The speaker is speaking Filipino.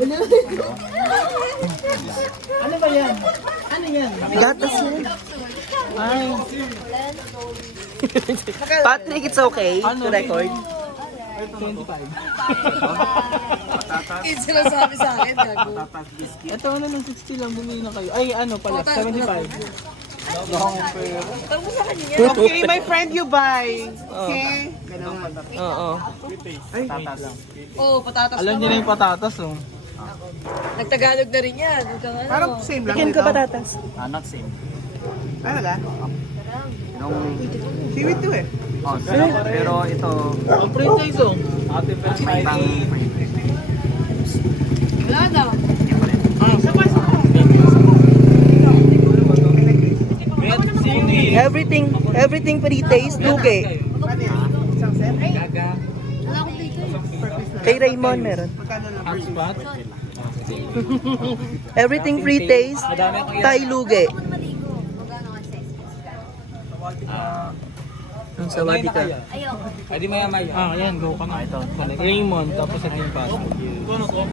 ano ba yan? Ano yan? Gatas yan. Patrick, it's okay to record. 25. Patatas. Ito, ano nung 60 lang, bumili na kayo. Ay, ano pala, 75. okay, my friend, you buy. okay? Oo. Okay. Oh, oh. oh. Patatas Ay, patatas lang. Oh, Alam niyo na yung patatas, oh. Nagtagalog na rin yan. Uta, ano. Parang ko. same lang. Bigyan ko ito? patatas. Ah, uh, not same. Ay, Talaga? Nung... Seaweed to eh. Oh, pero, so, so, right. pero ito... Ang print na ito. Ate pa rin. Wala na. Everything, everything pretty taste, okay. Gaga. Kay hey Raymond meron. Everything free taste. Uh, Thai luge. Ah. Uh, ka. Ayoko. Ay, di maya maya. Ah, ayan. Go ka na. Ito. Raymond. Like, tapos oh, oh, sa ah, Kimpas.